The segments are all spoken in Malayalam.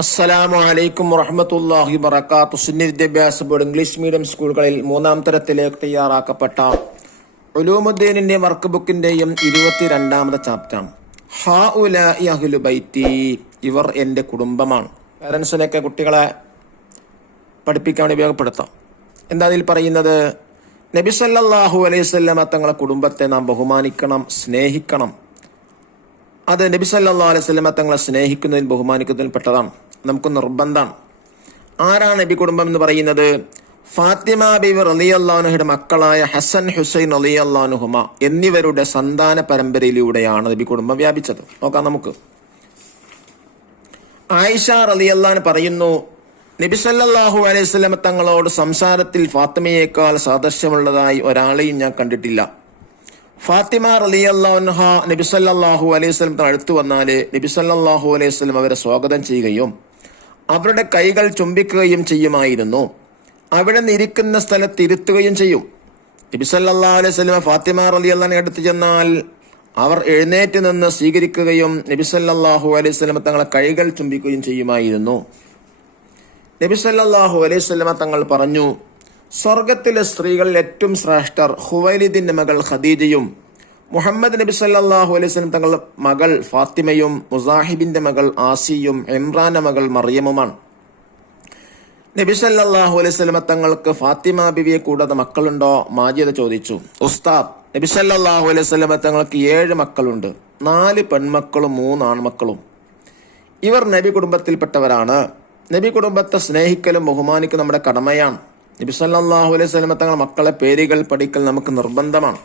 അസ്സലാമു അലൈക്കും വറഹ്മത്തുള്ളാഹി വബറകാതുഹു. സുന്നി വിദ്യാഭ്യാസ ബോർഡ് ഇംഗ്ലീഷ് മീഡിയം സ്കൂളുകളിൽ 3-ാം തരത്തിലേക്ക് തയ്യാറാക്കപ്പെട്ട ഉലൂമുദ്ദീനിന്റെ വർക്ക് ബുക്കിന്റെയും 22-ാമത്തെ ചാപ്റ്ററാണ്. ഹൗലാഇ അഹ്ലു ബൈത്തി, ഇവർ എൻ്റെ കുടുംബമാണ്. പേരൻസിനൊക്കെ കുട്ടികളെ പഠിപ്പിക്കാൻ വേണ്ടി ഉപയോഗപ്പെടുത്താം. എന്താ അതിൽ പറയുന്നത്? നബി സല്ലല്ലാഹു അലൈഹി വസല്ലമ തങ്ങളെ കുടുംബത്തെ നാം ബഹുമാനിക്കണം, സ്നേഹിക്കണം. അത് നബി സല്ലല്ലാഹു അലൈഹി വസല്ലമ തങ്ങളെ സ്നേഹിക്കുന്നതിൽ ബഹുമാനിക്കുന്നതിൽ പെട്ടതാണ്, നമുക്ക് നിർബന്ധമാണ്. ആരാണ് നബി കുടുംബം എന്ന് പറയുന്നത്? ഫാത്തിമ ബീവി റളിയല്ലാഹു അൻഹയുടെ മക്കളായ ഹസൻ, ഹുസൈൻ റളിയല്ലാഹു അൻഹുമ എന്നിവരുടെ സന്താന പരമ്പരയിലൂടെയാണ് നബി കുടുംബം വ്യാപിച്ചത്. നോക്കാം നമുക്ക്. ആയിഷ റളിയല്ലാഹു അൻഹ പറയുന്നു, നബി സല്ലല്ലാഹു അലൈഹി വസല്ലമ തങ്ങളോട് സംസാരത്തിൽ ഫാത്തിമയേക്കാൾ സാദൃശ്യമുള്ളതായി ഒരാളെയും ഞാൻ കണ്ടിട്ടില്ല. ഫാത്തിമ റളിയല്ലാഹു അൻഹ നബി സല്ലല്ലാഹു അലൈഹി വസല്ലം അടുത്ത് വന്നാല് നബി സല്ലല്ലാഹു അലൈഹി വസല്ലം അവരെ സ്വാഗതം ചെയ്യുകയും അവരുടെ കൈകൾ ചുംബിക്കുകയും ചെയ്യുമായിരുന്നു. അവിടെ നിന്നിരിക്കുന്ന സ്ഥലത്ത് ഇരുത്തുകയും ചെയ്യും. നബി സല്ലല്ലാഹു അലൈഹി വസല്ലം ഫാത്തിമ റളിയല്ലാഹു അൻഹ അടുത്ത് ചെന്നാൽ അവർ എഴുന്നേറ്റ് നിന്ന് സ്വീകരിക്കുകയും നബി സല്ലല്ലാഹു അലൈഹി വസല്ലം തങ്ങളെ കൈകൾ ചുംബിക്കുകയും ചെയ്യുമായിരുന്നു. നബി സല്ലല്ലാഹു അലൈഹി വസല്ലം തങ്ങൾ പറഞ്ഞു, സ്വർഗത്തിലെ സ്ത്രീകളിൽ ഏറ്റവും ശ്രേഷ്ഠർ ഖുവൈലിദിന്റെ മകൾ ഖദീജയും മുഹമ്മദ് നബി സല്ലല്ലാഹു അലൈഹി വസല്ലം തങ്ങളുടെ മകൾ ഫാത്തിമയും മുസാഹിബിന്റെ മകൾ ആസിയും ഇമ്രാന്റെ മകൾ മറിയമുമാണ്. നബി സല്ലല്ലാഹു അലൈഹി വസല്ലം തങ്ങൾക്ക് ഫാത്തിമ ബിവിയെ കൂടാതെ മക്കളുണ്ടോ? മാജിദ ചോദിച്ചു. ഉസ്താദ്, നബി സല്ലല്ലാഹു അലൈഹി വസല്ലം തങ്ങൾക്ക് 7 മക്കളുണ്ട്, 4 പെൺമക്കളും 3 ആൺമക്കളും. ഇവർ നബി കുടുംബത്തിൽപ്പെട്ടവരാണ്. നബി കുടുംബത്തെ സ്നേഹിക്കലും ബഹുമാനിക്കലും നമ്മുടെ കടമയാണ്. നബി സല്ലല്ലാഹു അലൈഹി വസല്ലം തങ്ങളുടെ മക്കളെ പേരുകൾ പഠിക്കൽ നമുക്ക് നിർബന്ധമാണ്.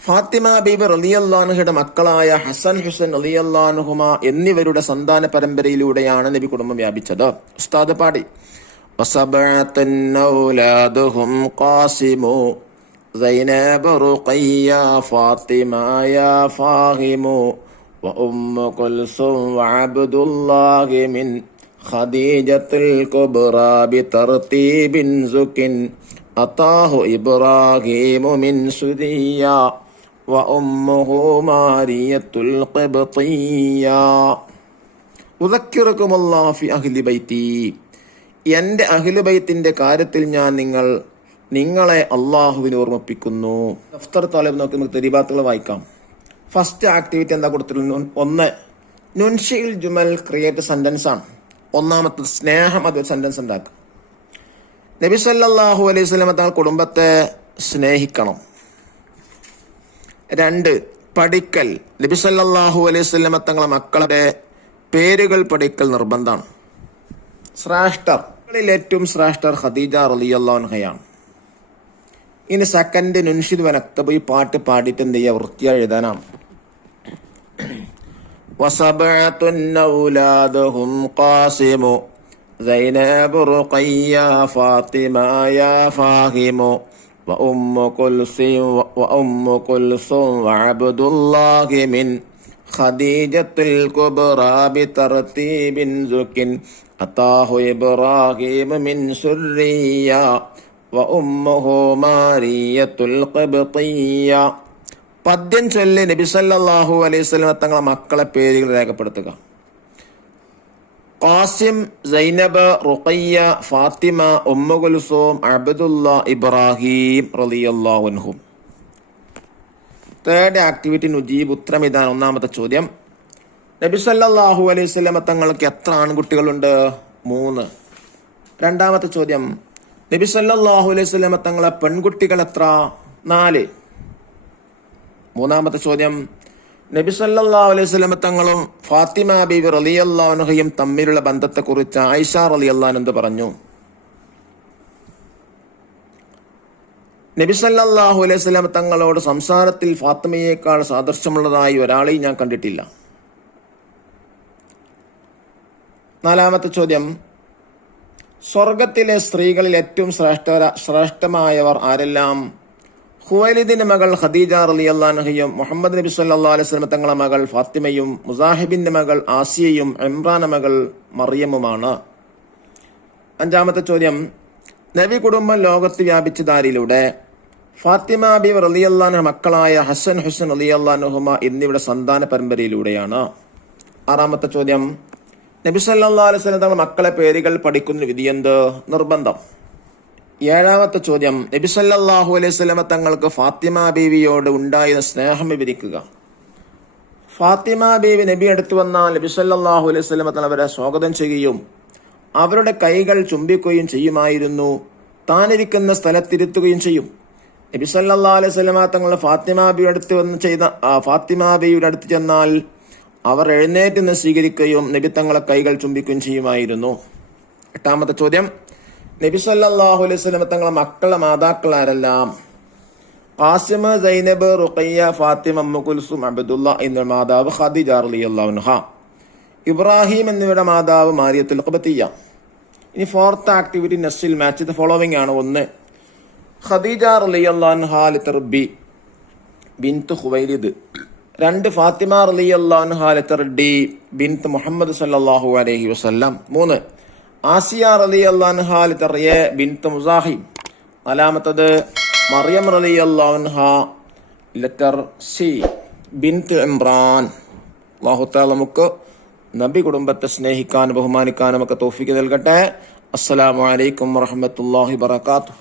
ഫാത്തിമ ബീബി റളിയല്ലാഹു അൻഹയുടെ മക്കളായ ഹസൻ, ഹുസൈൻ റളിയല്ലാഹു അൻഹുമ എന്നിവരുടെ സന്താന പരമ്പരയിലൂടെയാണ് നബി കുടുംബം വ്യാപിച്ചത്. ഉസ്താദ് പാടി. വസബഅത്തുൻ ഔലാദുഹും ഖാസിമു സൈനബ് റുഖയ്യ ഫാത്തിമ യാ ഫാഹിമു വ ഉമ്മു കുൽസും വ അബ്ദുല്ലാഹി മിൻ ഖദീജത്തുൽ കുബ്രാ ബിതർതീബിൻ സുകിൻ അതാഹു ഇബ്രാഹീമു മിൻ സുദിയ വ ഉമ്മുഹു മാരിയത്തുൽ ഖിബ്തിയ്യ. ഉദക്കിറുകുമുല്ലാഹു ഫി അഹ്ലി ബൈത്തി, എൻ്റെ അഹ്ലു ബൈത്തിന്റെ കാര്യത്തിൽ ഞാൻ നിങ്ങളെ അള്ളാഹുവിനെ ഓർമ്മിപ്പിക്കുന്നു. ദഫ്തർ താലിബ് നോക്കി നമുക്ക് തെരീബാത്തുകൾ വായിക്കാം. ഫസ്റ്റ് ആക്ടിവിറ്റി എന്താ കൊടുത്തിട്ടുള്ളത്? 1 നുൻഷിൽ ജുമൽ, ക്രിയേറ്റ് സെന്റൻസ് ആണ്. 1-ാമത്തെ സ്നേഹം, അതൊരു സെന്റൻസ് ഉണ്ടാക്കുക. നബി സല്ലല്ലാഹു അലൈഹി വസല്ലം തങ്ങൾ കുടുംബത്തെ സ്നേഹിക്കണം. 2 പഠിക്കൽ, നബി സല്ലല്ലാഹു അലൈഹി വസല്ലം തങ്ങളെ മക്കളുടെ പേരുകൾ പഠിക്കൽ നിർബന്ധമാണ്. ശ്രേഷ്ഠർകളിൽ ഏറ്റവും ശ്രേഷ്ഠർ ഖദീജ റളിയല്ലാഹു അൻഹയാണ്. ഇനി സെക്കൻഡ് നുൻഷിദ് വനക്തബ്, ഈ പാട്ട് പാടിയിട്ട് എന്ത് ചെയ്യുക, വൃത്തിയായി എഴുതാനാണ്. വസബഅത്തുൻ ഔലാദുഹും ഖാസിമു സൈനബ് റുഖയ്യ ഫാത്തിമ യാ ഫാഹിമു വ ഉമ്മു കുൽസും വ അബ്ദുല്ലാഹി മിൻ ഖദീജത്തുൽ കുബ്രാ ബിതർതീബിൻ സുകിൻ അതാഹു ഇബ്രാഹീം മിൻ സുർരിയ വ ഉമ്മുഹു മാരിയത്തുൽ ഖിബ്തിയ്യ. പദ്യം ചൊല്ലി നബി സല്ലല്ലാഹു അലൈഹി വസല്ലം തങ്ങളെ മക്കളെ പേരുകൾ രേഖപ്പെടുത്തുക. Qasim, Zainab, Ruqayya, Fatima, Ummu Kulsum, Abdullah, Ibrahim റളിയല്ലാഹു അൻഹും. തേർഡ് ആക്ടിവിറ്റി നുജീബ്, ഉത്തരം ഇതാണ്. 1-ാമത്തെ ചോദ്യം, നബി സല്ലല്ലാഹു അലൈഹി വസല്ലം തങ്ങൾക്ക് എത്ര ആൺകുട്ടികളുണ്ട്? 3. 2-ാമത്തെ ചോദ്യം, നബി സല്ലല്ലാഹു അലൈഹി വസല്ലം തങ്ങളെ പെൺകുട്ടികൾ എത്ര? 4. 3-ാമത്തെ ചോദ്യം, നബി സല്ലല്ലാഹു അലൈഹി വസല്ലം തങ്ങളും ഫാത്തിമ ബീവി റളിയല്ലാഹു അൻഹയും തമ്മിലുള്ള ബന്ധത്തെക്കുറിച്ച് ആയിഷ റളിയല്ലാഹു അൻഹ എന്ത് പറഞ്ഞു? നബി സല്ലല്ലാഹു അലൈഹി വസല്ലം തങ്ങളോട് സംസാരത്തിൽ ഫാത്തിമയേക്കാൾ സാദൃശ്യമുള്ളതായി ഒരാളെയും ഞാൻ കണ്ടിട്ടില്ല. 4-ാമത്തെ ചോദ്യം, സ്വർഗത്തിലെ സ്ത്രീകളിൽ ഏറ്റവും ശ്രേഷ്ഠമായവർ ആരെല്ലാം? ഖുവൈലിദിന്റെ മകൾ ഖദീജ റളിയല്ലാഹു അൻഹയും മുഹമ്മദ് നബി സല്ലല്ലാഹു അലൈഹി വസല്ലം തങ്ങളുടെ മകൾ ഫാത്തിമയും മുസാഹിബിന്റെ മകൾ ആസിയയും ഇമ്രാന്റെ മകൾ മറിയമുമാണ്. 5-ാമത്തെ ചോദ്യം, നബി കുടുംബം ലോകത്ത് വ്യാപിച്ചതാരിലൂടെ? ഫാത്തിമ ബീവി റളിയല്ലാഹു അൻഹ മക്കളായ ഹസൻ, ഹുസൈൻ റളിയല്ലാഹു അൻഹുമ എന്നിവരുടെ സന്താന പരമ്പരയിലൂടെയാണ്. 6-ാമത്തെ ചോദ്യം, നബി സല്ലല്ലാഹു അലൈഹി വസല്ലം തങ്ങൾ മക്കളെ പേരുകൾ പഠിക്കുന്ന വിധി എന്ത്? നിർബന്ധം. 7-ാമത്തെ ചോദ്യം, നബി സല്ലല്ലാഹു അലൈഹി വസല്ലം തങ്ങൾക്ക് ഫാത്തിമ ബീവിയോട് ഉണ്ടായ സ്നേഹം വിവരിക്കുക. ഫാത്തിമ ബീവി നബി അടുത്ത് വന്നാൽ നബി സല്ലല്ലാഹു അലൈഹി വസല്ലം തങ്ങൾ അവരെ സ്വാഗതം ചെയ്യുകയും അവരുടെ കൈകൾ ചുംബിക്കുകയും ചെയ്യുമായിരുന്നു. താനിരിക്കുന്ന സ്ഥലത്തിരുത്തുകയും ചെയ്യും. നബി സല്ലല്ലാഹു അലൈഹി വസല്ലം തങ്ങൾ ഫാത്തിമ ബീവിയുടെ അടുത്ത് ചെന്നാൽ അവർ എഴുന്നേറ്റ് നിന്ന് സ്വീകരിക്കുകയും നബി തങ്ങളെ കൈകൾ ചുംബിക്കുകയും ചെയ്യുമായിരുന്നു. 8-ാമത്തെ ചോദ്യം, നബി സല്ലല്ലാഹു അലൈഹി വസല്ലം തങ്ങളെ മക്കളുടെ മാതാക്കൾ ആരെല്ലാം? Qasem, Zainab, Ruqayya, Fatima, Umm Kulsoom, Abdulla എന്നിവരുടെ മാതാവ് ഖദീജ റളിയല്ലാഹു അൻഹ. ഇബ്രാഹിം എന്നിവരുടെ മാതാവ് മാരിയത്തുൽ ഖുബത്തിയ്യ. ഇനി 4th ആക്ടിവിറ്റി നസ്സിൽ മാച്ച് ദ ഫോളോവിംഗ് ആണ്. 1, ഖദീജ റളിയല്ലാഹു അൻഹ ലിതർബി ബിൻത് ഖുവൈലിദ്. 2, ഫാത്തിമ റളിയല്ലാഹു അൻഹ ലിതർഡി ബിൻത് മുഹമ്മദ് സല്ലല്ലാഹു അലൈഹി വസല്ലം. 3, ആസിയ റളിയല്ലാഹു അൻഹ ലിതർയ ബിൻത് മുസാഹിം. 4-ാമത്തത് മറിയം റളിയല്ലാഹു അൻഹ ലിതർസി ബിൻത് ഇംറാൻ. അല്ലാഹു തആല നമുക്ക് നബി കുടുംബത്തെ സ്നേഹിക്കാനും ബഹുമാനിക്കാനും ഒക്കെ തൗഫീഖ് നൽകട്ടെ. അസ്സലാമു അലൈക്കും വറഹ്മത്തുള്ളാഹി വബറകാതുഹു.